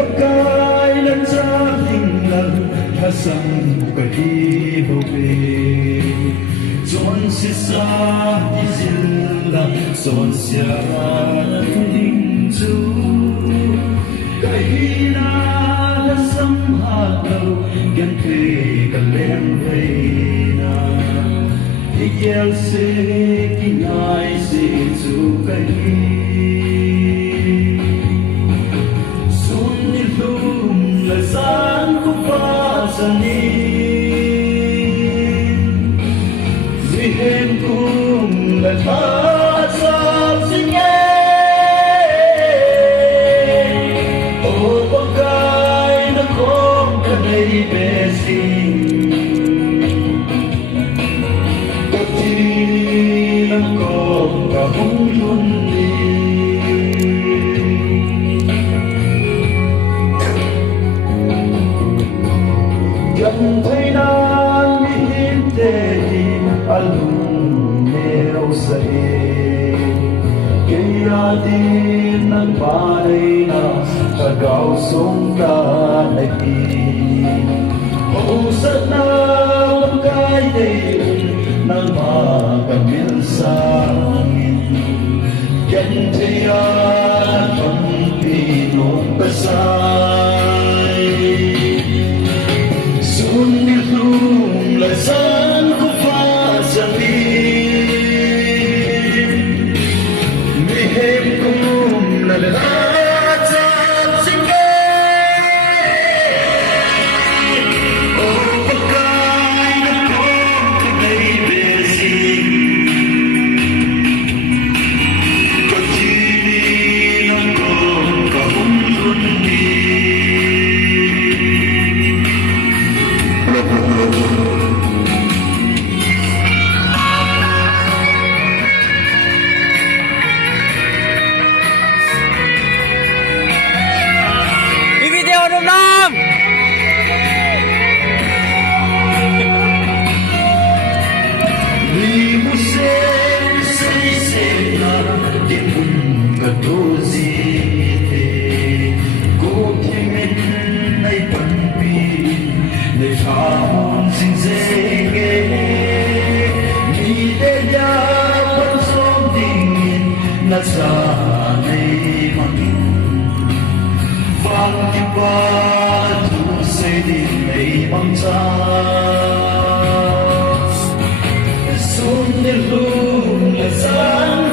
pakai dan jahingan kasang ahibouve Son sisa izilla son siaran hinju kahina lasam halo gan pe kalem veina higel se kinai se zu kahi sun nilum lazan ku pasani Zihem kum la tasab singe O pakai na kom kanay besing Kathini Nangkom kahulun ni Gan thay nan mi hinte alum neo sae kaya din ang panay na tagaw song ka lahi mausat na magkay din ng makamil sa amin yan tiyan ang pinong basay sunilong lasan ko Sana'y maging Vang kipat Tusay din ay mangtas Sunilong lasan